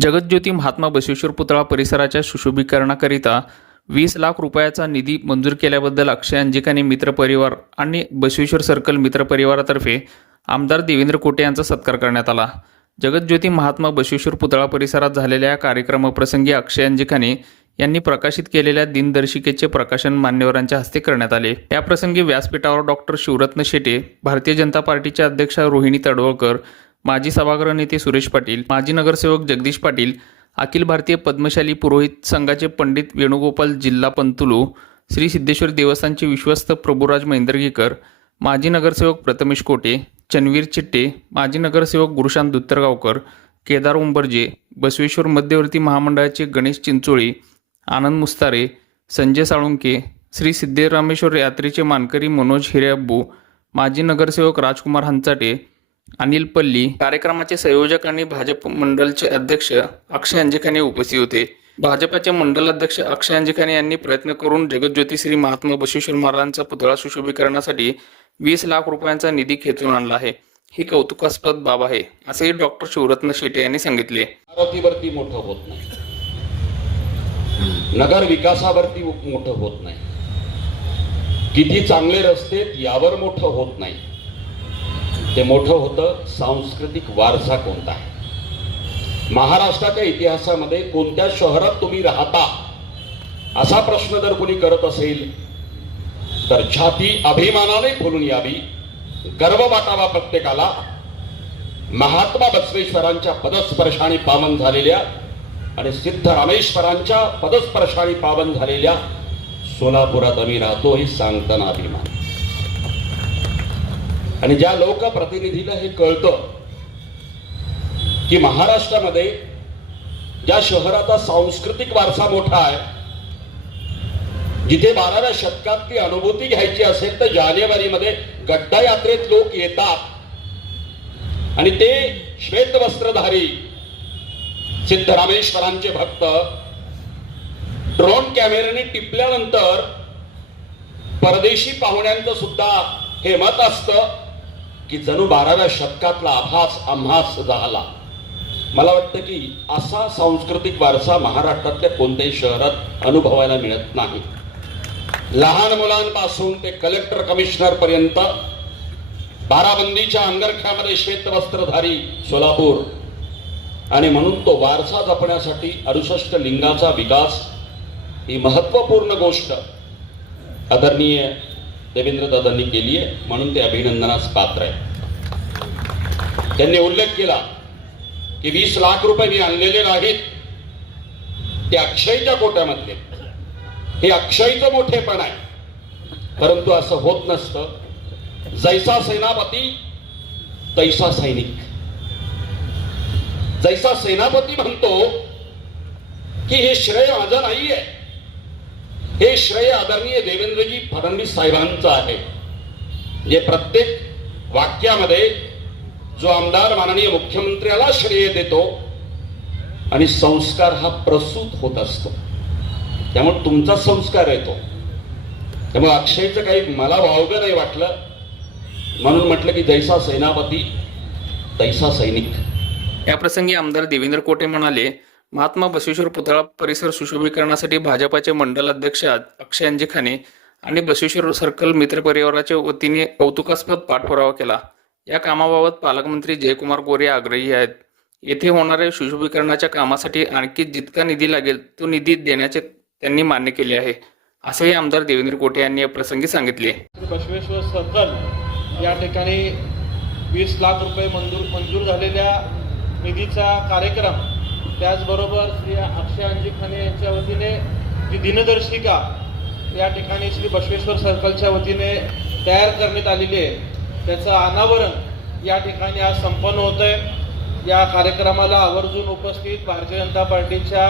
जगज्योती महात्मा बसवेश्वर पुतळा परिसराच्या सुशोभीकरणाकरिता वीस लाख रुपयाचा निधी मंजूर केल्याबद्दल अक्षय अंजिकाने मित्रपरिवार आणि बसवेश्वर सर्कल मित्रपरिवारातर्फे आमदार देवेंद्र कोटे यांचा सत्कार करण्यात आला. जगज्योती महात्मा बसवेश्वर पुतळा परिसरात झालेल्या या कार्यक्रमाप्रसंगी अक्षय अंजिकाने यांनी प्रकाशित केलेल्या दिनदर्शिकेचे प्रकाशन मान्यवरांच्या हस्ते करण्यात आले. याप्रसंगी व्यासपीठावर डॉक्टर शिवरत्न शेटे भारतीय जनता पार्टीच्या अध्यक्षा रोहिणी तडवळकर माजी सभागृह नेते सुरेश पाटील माजी नगरसेवक जगदीश पाटील अखिल भारतीय पद्मशाली पुरोहित संघाचे पंडित वेणुगोपाल जिल्हा पंतुलू श्री सिद्धेश्वर देवस्थानचे विश्वस्त प्रभुराज महेंद्रगीकर माजी नगरसेवक प्रथमेश कोटे चनवीर चिट्टे माजी नगरसेवक गुरुशांत दुत्तरगावकर केदार उंबरजे बसवेश्वर मध्यवर्ती महामंडळाचे गणेश चिंचोळी आनंद मुस्तारे संजय साळुंके श्री सिद्धेरामेश्वर यात्रेचे मानकरी मनोज हिरेअब्बू माजी नगरसेवक राजकुमार हंचाटे अनिल पल्ली कार्यक्रमाचे संयोजक आणि भाजप मंडलचे अध्यक्ष अक्षय अंजिकाने उपस्थित होते. भाजपाचे मंडल अध्यक्ष अक्षय अंजिकाने यांनी प्रयत्न करून जगज्योती श्री महात्मा बसवेश्वर महाराजांचा पुतळा सुशोभीकरणासाठी वीस लाख रुपयांचा निधी खेचून आणला आहे. ही कौतुकास्पद बाब आहे असेही डॉक्टर शिवरत्न शेटे यांनी सांगितले. इमारतीवरती मोठं होत नाही. नगर विकासावरती मोठं होत नाही. किती चांगले रस्ते यावर मोठं होत नाही. ते मोठं होतं. सांस्कृतिक वारसा कोणता आहे? महाराष्ट्राच्या इतिहासामध्ये कोणत्या शहरात तुम्ही राहता? असा प्रश्न जर कोणी करत असेल तर छाती अभिमानाने फुलून यावी. गर्व वाटावा प्रत्येकाला. महात्मा बसवेश्वरांच्या पदस्पर्शाने पावन झालेल्या आणि सिद्ध रामेश्वरांच्या पदस्पर्शाने पावन झालेल्या सोलापुरात आम्ही राहतो हे सांगताना अभिमान. आणि ज्या लोकप्रतिनिधीला हे कळतं की महाराष्ट्रामध्ये ज्या शहराचा सांस्कृतिक वारसा मोठा आहे जिथे बाराव्या शतकात ती अनुभूती घ्यायची असेल तर जानेवारीमध्ये गड्डा यात्रेत लोक येतात. आणि ते श्वेत वस्त्रधारी सिद्धरामेश्वरांचे भक्त ड्रोन कॅमेऱ्याने टिपल्यानंतर परदेशी पाहुण्यांचं सुद्धा हे मत असतं. की जणू बाराव्या शतकातला आभास आम्हास झाला. मला वाटतं की असा सांस्कृतिक वारसा महाराष्ट्रातल्या कोणत्याही शहरात अनुभवायला मिळत नाही. लहान मुलांपासून ते कलेक्टर कमिशनर पर्यंत बाराबंदीच्या अंगरख्यामध्ये श्वेत वस्त्रधारी सोलापूर आणि म्हणून तो वारसा जपण्यासाठी अडुसष्ट लिंगाचा विकास ही महत्त्वपूर्ण गोष्ट आदरणीय देवेंद्रदादांनी केली आहे म्हणून ते अभिनंदनास पात्र आहे. त्यांनी उल्लेख केला की वीस लाख रुपये मी आणलेले नाहीत. ते अक्षयच्या कोट्यामधले. हे अक्षयचं मोठेपण आहे. परंतु असं होत नसतं. जैसा सेनापती तैसा सैनिक. जैसा सेनापती म्हणतो की हे श्रेय माझं नाहीये. हे श्रेय आदरणीय देवेंद्रजी फडणवीस साहेबांचं आहे. जे प्रत्येक वाक्यामध्ये जो आमदार माननीय मुख्यमंत्र्याला श्रेय देतो आणि संस्कार हा प्रसूत होत असतो. त्यामुळे तुमचा संस्कार येतो. त्यामुळे अक्षयचं काही मला वावगं नाही वाटलं. म्हणून म्हटलं की जैसा सेनापती तैसा सैनिक. याप्रसंगी आमदार देवेंद्र कोटे म्हणाले महात्मा बसवेश्वर पुतळा परिसर सुशोभीकरणासाठी भाजपाचे मंडल अध्यक्ष अक्षय अंजिखाने आणि बसवेश्वर सर्कल मित्रपरिवाराच्या वतीने कौतुकास्पद पाठपुरावा केला. या कामाबाबत पालकमंत्री जयकुमार गोरे आग्रही आहेत. येथे होणाऱ्या सुशोभीकरणाच्या कामासाठी आणखी जितका निधी लागेल तो निधी देण्याचे त्यांनी मान्य केले आहे. असेही आमदार देवेंद्र कोटे यांनी या प्रसंगी सांगितले. बसवेश्वर सर्कल या ठिकाणी वीस लाख रुपये मंजूर मंजूर झालेल्या निधीचा कार्यक्रम त्याचबरोबर श्री अक्षय अंजिखाने यांच्या वतीने जी दिनदर्शिका या ठिकाणी श्री बसवेश्वर सर्कलच्या वतीने तयार करण्यात आलेली आहे त्याचं अनावरण या ठिकाणी आज संपन्न होतं आहे. या कार्यक्रमाला आवर्जून उपस्थित भारतीय जनता पार्टीच्या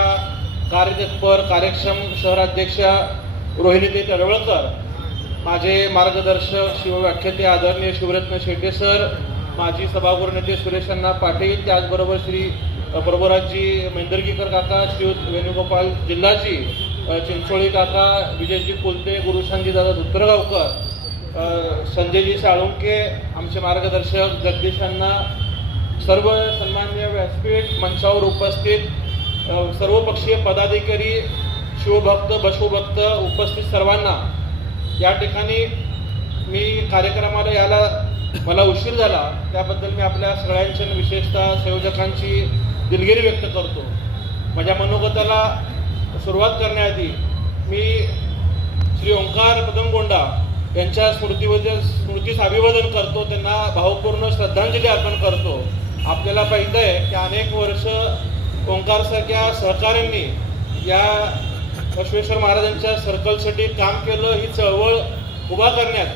कार्यतत्पर कार्यक्षम शहराध्यक्ष रोहिणीताई तडवळकर माझे मार्गदर्शक शिवव्याख्याते आदरणीय शिवरत्न शेटे सर माजी सभागृह नेते सुरेश अण्णा पाटील त्याचबरोबर श्री अ, प्रभुराजजी मेंदर्गीकर काका श्री वेणुगोपाल जिल्हाजी चिंचोळी काका विजयजी कुलते गुरुशांजी दादा धुत्रगावकर संजयजी साळुंके आमचे मार्गदर्शक जगदीशांना सर्व सन्मान्य व्यासपीठ मंचावर उपस्थित सर्वपक्षीय पदाधिकारी शिवभक्त बशुभक्त उपस्थित सर्वांना. या ठिकाणी मी कार्यक्रमाला यायला मला उशीर झाला. त्याबद्दल मी आपल्या सगळ्यांच्या विशेषतः संयोजकांची दिलगिरी व्यक्त करतो. माझ्या मनोगताला सुरुवात करण्याआधी मी श्री ओंकार पदमगोंडा यांच्या स्मृतीबद्दल स्मृतीस अभिवादन करतो त्यांना भावपूर्ण श्रद्धांजली अर्पण करतो. आपल्याला पाहिलं आहे की अनेक वर्ष ओंकारसारख्या सहकाऱ्यांनी या बसवेश्वर महाराजांच्या सर्कलसाठी काम केलं. ही चळवळ उभा करण्यात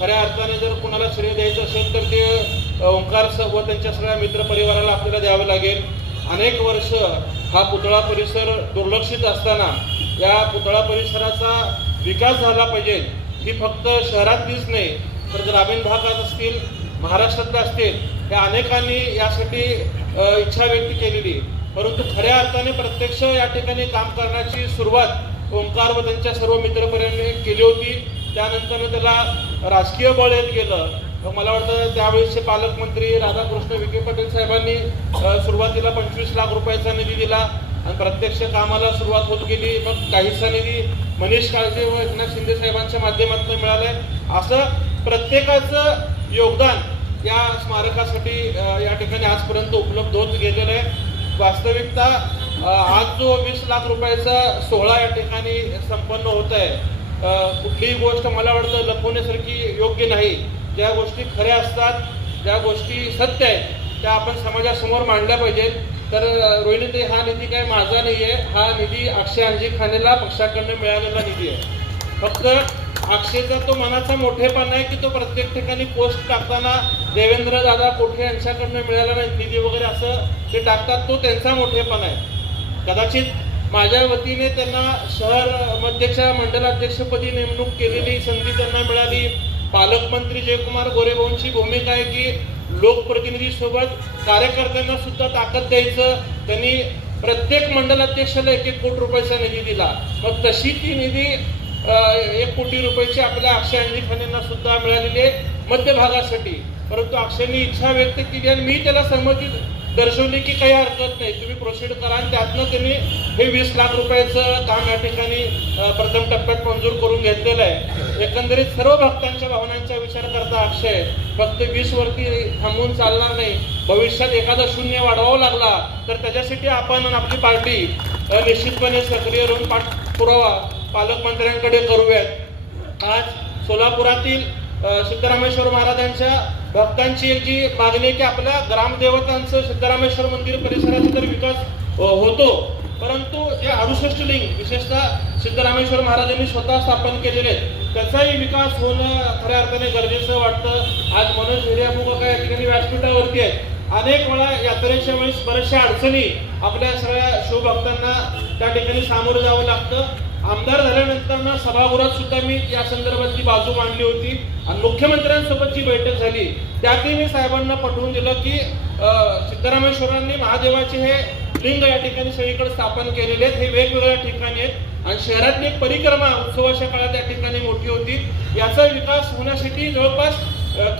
खऱ्या अर्थाने जर कुणाला श्रेय द्यायचं असेल तर ते ओंकार स- व त्यांच्या सगळ्या मित्रपरिवाराला आपल्याला द्यावं लागेल. अनेक वर्ष हा पुतळा परिसर दुर्लक्षित असताना या पुतळा परिसराचा विकास झाला पाहिजे. ही फक्त शहरातलीच नाही तर ग्रामीण भागात असतील महाराष्ट्रातल्या असतील या अनेकांनी यासाठी इच्छा व्यक्त केलेली. परंतु खऱ्या अर्थाने प्रत्यक्ष या ठिकाणी काम करण्याची सुरुवात ओंकार व त्यांच्या सर्व मित्रपर्यंत केली होती. त्यानंतर त्याला राजकीय बळ येत गेलं. मला वाटतं त्यावेळेसचे पालकमंत्री राधाकृष्ण विखे पाटील साहेबांनी सुरुवातीला पंचवीस लाख रुपयाचा निधी दिला आणि प्रत्यक्ष कामाला सुरुवात होत गेली. मग काहीसा निधी मनीष काळजे व एकनाथ शिंदे साहेबांच्या माध्यमातून मिळालाय. असं प्रत्येकाचं योगदान या स्मारकासाठी या ठिकाणी आजपर्यंत उपलब्ध होत गेलेलं आहे. वास्तविकता आज जो वीस लाख रुपयाचा सोहळा या ठिकाणी संपन्न होत आहे कुठलीही गोष्ट मला वाटतं लपवण्यासारखी योग्य नाही. ज्या गोष्टी खऱ्या असतात ज्या गोष्टी सत्य आहेत त्या आपण समाजासमोर मांडल्या पाहिजेत. तर अ, रोहिणीताई हा निधी काय माझा नाही आहे हा निधी अक्षय अंजी खानेला पक्षाकडनं मिळालेला निधी आहे. फक्त अक्षयचा तो मनाचा मोठेपणा आहे की तो प्रत्येक ठिकाणी पोस्ट टाकताना देवेंद्र दादा कोठे यांच्याकडनं मिळाला नाही निधी वगैरे असं ते टाकतात तो त्यांचा मोठेपणा आहे. कदाचित माझ्या वतीने त्यांना शहर मध्यक्ष मंडलाध्यक्षपदी नेमणूक केलेली संधी त्यांना मिळाली. पालकमंत्री जयकुमार गोरेबाऊंची भूमिका आहे की लोकप्रतिनिधी सोबत कार्यकर्त्यांना सुद्धा ताकद द्यायचं. त्यांनी प्रत्येक मंडलाध्यक्षाला एक एक कोटी रुपयाचा निधी दिला. मग तशी ती निधी एक कोटी रुपयाची आपल्या अक्षय अंजी खानेंना सुद्धा मिळालेली आहे मध्य भागासाठी परंतु अक्षयनी इच्छा व्यक्त केली आणि मी त्याला संमती दर्शवली की काही हरकत नाही. तुम्ही प्रोसीड करा आणि त्यातनं त्यांनी हे वीस लाख रुपयाचं काम या ठिकाणी प्रथम टप्प्यात मंजूर करून घेतलेलं आहे. एकंदरीत सर्व भक्तांच्या भावनांचा विचार करता अक्षय फक्त वीस वरती थांबून चालणार नाही. भविष्यात एखादा शून्य वाढवावं लागला तर त्याच्यासाठी आपण आणि आपली पार्टी निश्चितपणे सक्रिय पाठ पाठपुरावा पालकमंत्र्यांकडे करूयात. आज सोलापुरातील सिद्धरामेश्वर महाराजांच्या भक्तांची एक जी मागणी आहे की आपल्या ग्रामदेवतांचं सिद्धरामेश्वर मंदिर परिसराचा तर विकास होतो. परंतु हे अडुसष्ट लिंग विशेषतः सिद्धरामेश्वर महाराजांनी स्वतः स्थापन केलेले आहेत त्याचाही विकास होणं खऱ्या अर्थाने गरजेचं वाटतं. आज मनोज हिर्यामुख काय या ठिकाणी व्यासपीठावरती आहेत. अनेक वेळा यात्रेच्या वेळेस बऱ्याचशा अडचणी आपल्या सगळ्या शिवभक्तांना त्या ठिकाणी सामोरं जावं लागतं. आमदार झाल्यानंतर सभागृहात सुद्धा मी या संदर्भातली बाजू मांडली होती. आणि मुख्यमंत्र्यांसोबत जी बैठक झाली त्यातही मी साहेबांना पटवून दिलं की सिद्धरामेश्वरांनी महादेवाचे हे लिंग या ठिकाणी सगळीकडे स्थापन केलेले आहेत. हे वेगवेगळ्या ठिकाणी आहेत. आणि शहरातली एक परिक्रमा उत्सवाच्या काळात या ठिकाणी मोठी होती. याचा विकास होण्यासाठी जवळपास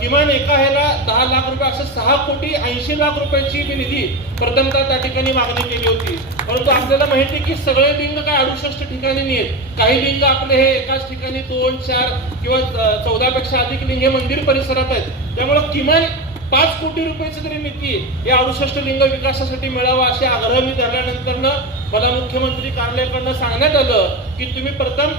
किमान एका ह्याला दहा लाख रुपये असं सहा कोटी ऐंशी लाख रुपयाची मी निधी प्रथमतः त्या ठिकाणी मागणी केली होती. परंतु आपल्याला माहिती आहे की सगळे लिंग काय अडुसष्ट ठिकाणी नाहीत काही लिंग आपले हे एकाच ठिकाणी दोन चार किंवा चौदा पेक्षा अधिक लिंग हे मंदिर परिसरात आहेत. त्यामुळे किमान पाच कोटी रुपयाची तरी निधी या अडुसष्ट लिंग विकासासाठी मिळावा असे आग्रह मी धरल्यानंतर मला मुख्यमंत्री कार्यालयाकडनं सांगण्यात आलं की तुम्ही प्रथम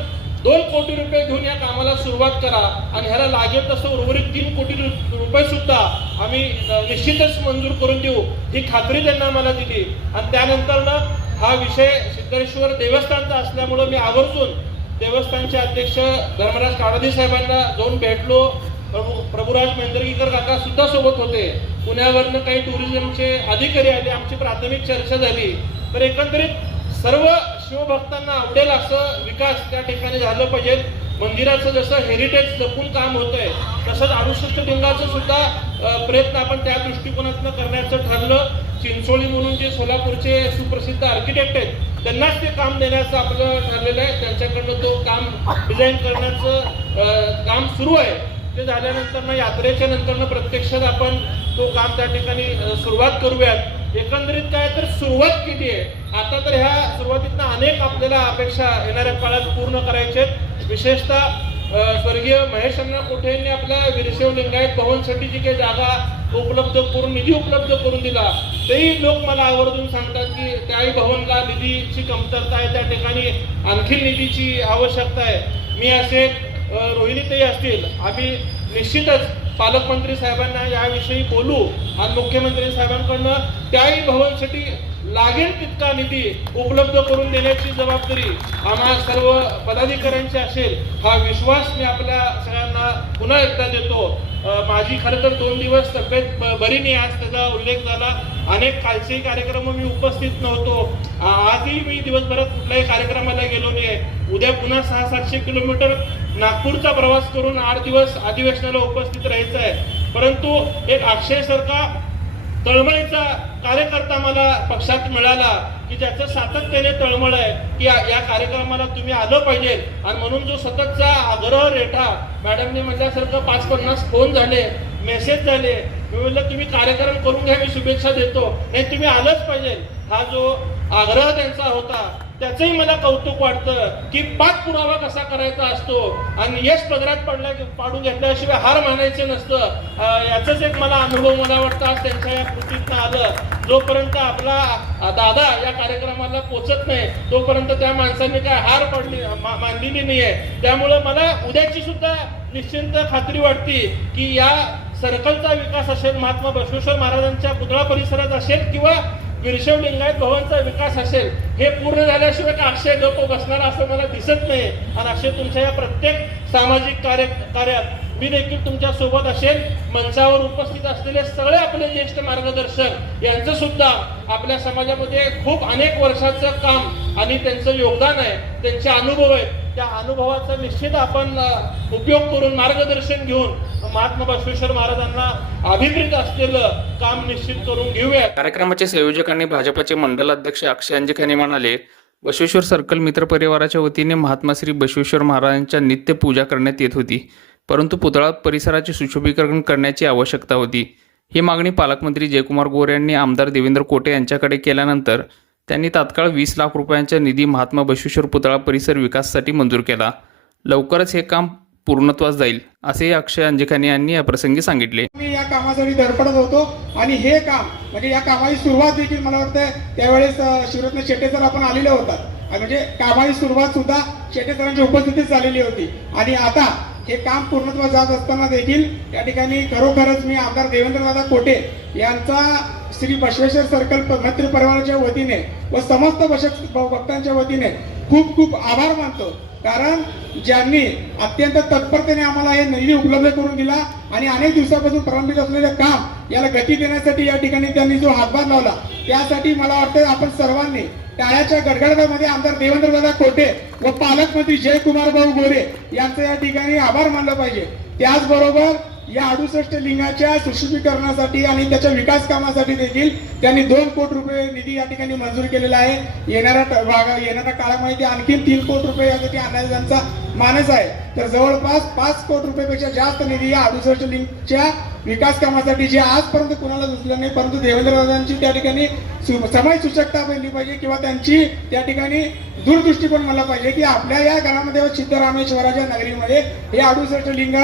दोन कोटी रुपये घेऊन या कामाला सुरुवात करा. आणि ह्याला लागेल तसं उर्वरित तीन कोटी रु- रुपये सुद्धा आम्ही निश्चितच मंजूर करून देऊ. ही खात्री त्यांना मला दिली. आणि त्यानंतर ना हा विषय सिद्धेश्वर देवस्थानचा असल्यामुळं मी आवर्जून देवस्थानचे अध्यक्ष धर्मराज काळादी साहेबांना जाऊन भेटलो. प्रभू प्रभुराज मेंदरगीकर काका सुद्धा सोबत होते. पुण्यावरनं काही टुरिझमचे अधिकारी आले. आमची प्राथमिक चर्चा झाली. तर एकंदरीत सर्व शिवभक्तांना आवडेल असं विकास त्या ठिकाणी झालं पाहिजे. मंदिराचं जसं हेरिटेज जपून काम होतंय तसंच अडुसष्ट लिंगाचं सुद्धा प्रयत्न आपण त्या दृष्टिकोनातनं करण्याचं ठरलं. चिंचोळी म्हणून जे सोलापूरचे सुप्रसिद्ध आर्किटेक्ट आहेत त्यांनाच ते काम देण्याचं आपलं ठरलेलं आहे. त्यांच्याकडनं तो काम डिझाईन करण्याचं काम सुरू आहे. ते झाल्यानंतर मग यात्रेच्या नंतरनं प्रत्यक्षात आपण तो काम त्या ठिकाणी सुरुवात करूयात. एकंदरीत काय तर सुरुवात केली आहे? आता तर ह्या सुरुवातीतनं अनेक आपल्याला अपेक्षा येणाऱ्या काळात पूर्ण करायचे आहेत विशेषतः स्वर्गीय महेश अण्णा कोठे यांनी आपल्या विरशेव लिंगायत भवनसाठी जी काही जागा उपलब्ध करून निधी उपलब्ध करून दिला. तेही लोक मला आवर्जून सांगतात की त्याही भवनला निधीची कमतरता आहे त्या ठिकाणी आणखी निधीची आवश्यकता आहे. मी असे रोहिणीतही असतील. आम्ही निश्चितच पालकमंत्री साहेबांना याविषयी बोलू आणि मुख्यमंत्री साहेबांकडनं त्याही भवनसाठी लागेल तितका निधी उपलब्ध करून देण्याची जबाबदारी आम्हा सर्व पदाधिकाऱ्यांची असेल हा विश्वास मी आपल्या सगळ्यांना पुन्हा एकदा देतो. माझी खरं तर दोन दिवस तब्येत ब- बरी नाही आज त्याचा उल्लेख झाला. अनेक कालचे कार्यक्रम मी उपस्थित नव्हतो. आजही मी दिवसभरात कुठल्याही कार्यक्रमाला गेलो नाही. उद्या पुन्हा सहा सातशे किलोमीटर नागपूरचा प्रवास करून आठ दिवस अधिवेशनाला उपस्थित राहायचं आहे. परंतु एक अक्षयसारखा तळमळीचा कार्यकर्ता मला पक्षात मिळाला की ज्याचं सातत्याने तळमळ आहे की या कार्यक्रमाला तुम्ही आलं पाहिजे. आणि म्हणून जो सततचा आग्रह रेठा मॅडमने म्हटल्यासारखं पाच पन्नास फोन झाले मेसेज झाले. मी म्हणलं तुम्ही कार्यक्रम करून घ्या मी शुभेच्छा देतो. नाही तुम्ही आलंच पाहिजे. हा जो आग्रह त्यांचा होता त्याचंही मला कौतुक वाटतं की पाठपुरावा कसा करायचा असतो आणि यश पदरात पडला पाडून घेतल्याशिवाय हार मानायचे नसतं. याचाच एक मला अनुभव मला वाटतं आज त्यांच्या या कृतीतनं आलं. जोपर्यंत आपला दादा या कार्यक्रमाला पोचत नाही तोपर्यंत त्या माणसांनी काय हार पडली मा- मानलेली नाहीये. त्यामुळं मला उद्याची सुद्धा निश्चिंत खात्री वाटते की या सर्कलचा विकास असेल महात्मा बसवेश्वर महाराजांच्या पुतळा परिसरात असेल किंवा वीरशैव लिंगायत भवनचा विकास असेल हे पूर्ण झाल्याशिवाय का अक्षय गप बसणार असं मला दिसत नाही आणि अक्षय तुमच्या या प्रत्येक सामाजिक कार्य कार्यात मी देखील तुमच्यासोबत असेल. मंचावर उपस्थित असलेले सगळे आपले ज्येष्ठ मार्गदर्शक यांचं सुद्धा आपल्या समाजामध्ये खूप अनेक वर्षाचं काम आणि त्यांचं योगदान आहे त्यांचे अनुभव आहेत. त्या अनुभवाचा निश्चित आपण उपयोग करून मार्गदर्शन घेऊन महात्मा बसवेश्वर महाराजांना अभिप्रेत असलेलं काम निश्चित करून घेऊया कार्यक्रमाचे संयोजक आणि भाजपचे मंडल अध्यक्ष अक्षय अंजिखाने म्हणाले बसवेश्वर सर्कल मित्र परिवाराच्या वतीने महात्मा श्री बसवेश्वर महाराजांच्या नित्य पूजा करण्यात येत होती परंतु पुतळा परिसराचे सुशोभीकरण करण्याची आवश्यकता होती. ही मागणी पालकमंत्री जयकुमार गोरे यांनी आमदार देवेंद्र कोटे यांच्याकडे केल्यानंतर त्यांनी तात्काळ वीस लाख रुपयांचा निधी महात्मा बसवेश्वर पुतळा परिसर विकासासाठी मंजूर केला. लवकरच हे काम पूर्णत्वास जाईल असेही अक्षय अंजिखाने यांनी या प्रसंगी सांगितले. मी या कामासाठी धडपडत होतो आणि हे काम म्हणजे या कामाची सुरुवात देखील मला वाटतं त्यावेळेस शिवरत्न शेटे सर आपण आलेले होतात. म्हणजे कामाची सुरुवात सुद्धा शेटे सरांची उपस्थितीत झालेली होती. आणि आता हे काम पूर्णत्व जात असताना देखील या ठिकाणी खरोखरच मी आमदार देवेंद्रदादा कोटे यांचा श्री बसवेश्वर सर्कल मैत्री परिवाराच्या वतीने व समस्त बशक भक्तांच्या वतीने खूप खूप आभार मानतो. कारण ज्यांनी अत्यंत तत्परतेने आम्हाला हे निधी उपलब्ध करून दिला आणि अनेक दिवसापासून प्रारंभित असलेलं काम याला गती देण्यासाठी या ठिकाणी त्यांनी जो हातभार लावला त्यासाठी मला वाटतं आपण सर्वांनी टाळ्याच्या गडगडाटामध्ये आमदार देवेंद्रदादा कोटे व पालकमंत्री जयकुमार भाऊ गोरे यांचं या ठिकाणी आभार मानलं पाहिजे. त्याचबरोबर या अडुसष्ट लिंगाच्या सुशुद्धीकरणासाठी आणि त्याच्या विकास कामासाठी देखील त्यांनी दोन कोटी रुपये निधी या ठिकाणी मंजूर केलेला आहे. येणाऱ्या भागा येणाऱ्या काळामध्ये आणखी तीन कोटी रुपये यासाठी आणण्याचा त्यांचा मानस आहे. तर जवळपास पाच कोटी रुपयापेक्षा जास्त निधी या अडुसष्ट लिंगच्या विकास कामासाठी जे आजपर्यंत कुणाला सुचलं नाही परंतु देवेंद्रदादांची त्या ठिकाणी सु- समय सूचकता बनली पाहिजे किंवा त्यांची त्या ठिकाणी दूरदृष्टी पण मला पाहिजे की आपल्या या घरामध्ये व सिद्धरामेश्वराच्या नगरीमध्ये हे अडुसष्ट लिंग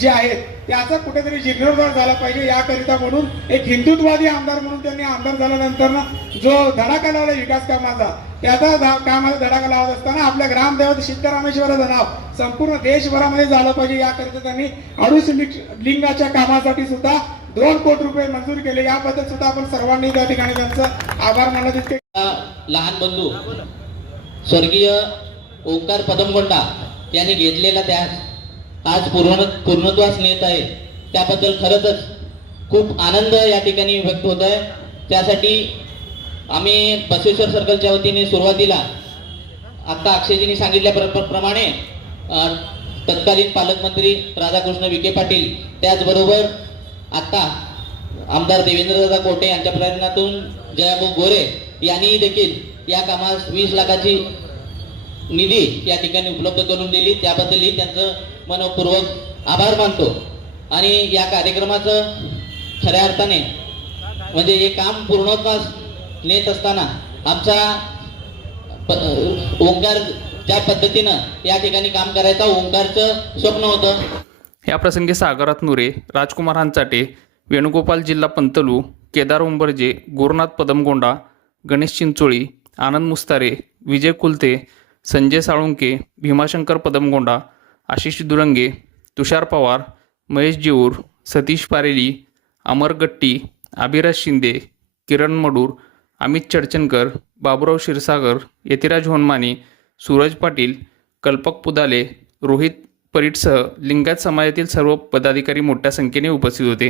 जे आहेत त्याचा कुठेतरी जीर्णोद्धार झाला पाहिजे याकरिता म्हणून एक हिंदुत्ववादी आमदार म्हणून त्यांनी आमदार झाल्यानंतर ना जो धडाका लावला विकास कामाचा त्याचा कामाचा धडाका लावत असताना आपल्या ग्रामदेवत सिद्धरामेश्वराचं नाव संपूर्ण देशभरामध्ये झालं पाहिजे याकरिता त्यांनी अडूस लिंगाच्या कामासाठी सुद्धा दोन कोटी रुपये मंजूर केले. याबद्दल सुद्धा आपण सर्वांनी त्या ठिकाणी त्यांचा आभार मानत इतके लहान बंधू स्वर्गीय ओंकार पदमगोंडा यांनी घेतलेला त्या आज पूर्ण पूर्णत्वास नेत आहे. त्याबद्दल खरंच खूप आनंद या ठिकाणी व्यक्त होत आहे. त्यासाठी आम्ही बसवेश्वर सर्कलच्या वतीने सुरुवातीला आत्ता अक्षयजींनी सांगितल्याप्रमाणे तत्कालीन पालकमंत्री राधाकृष्ण विखे पाटील त्याचबरोबर आत्ता आमदार देवेंद्रदादा कोटे यांच्या प्रयत्नातून जयाभाऊ गोरे यांनी देखील या कामास वीस लाखाची निधी या ठिकाणी उपलब्ध करून दिली. त्याबद्दलही त्यांचं मनपूर्वक आभार मानतो. आणि या कार्यक्रमाचं खऱ्या अर्थाने म्हणजे हे काम पूर्णत्वास नेत असताना आमचा ओंकार ज्या पद्धतीनं या ठिकाणी काम करायचा ओंकारचं स्वप्न होतं. या प्रसंगी सागरात नुरे राजकुमार हांचाटे वेणुगोपाल जिल्हा पंतलू केदार उंबरजे गुरुनाथ पदमगोंडा गणेश चिंचोळी आनंद मुस्तारे विजय कुलते संजय साळुंके भीमाशंकर पदमगोंडा आशिष दुरंगे तुषार पवार महेश जेऊर सतीश पारेली अमर गट्टी अभिराज शिंदे किरण मडूर अमित चडचणकर बाबुराव क्षीरसागर यतिराज होनमाने सूरज पाटील कल्पक पुदाले रोहित परीटसह लिंगायत समाजातील सर्व पदाधिकारी मोठ्या संख्येने उपस्थित होते.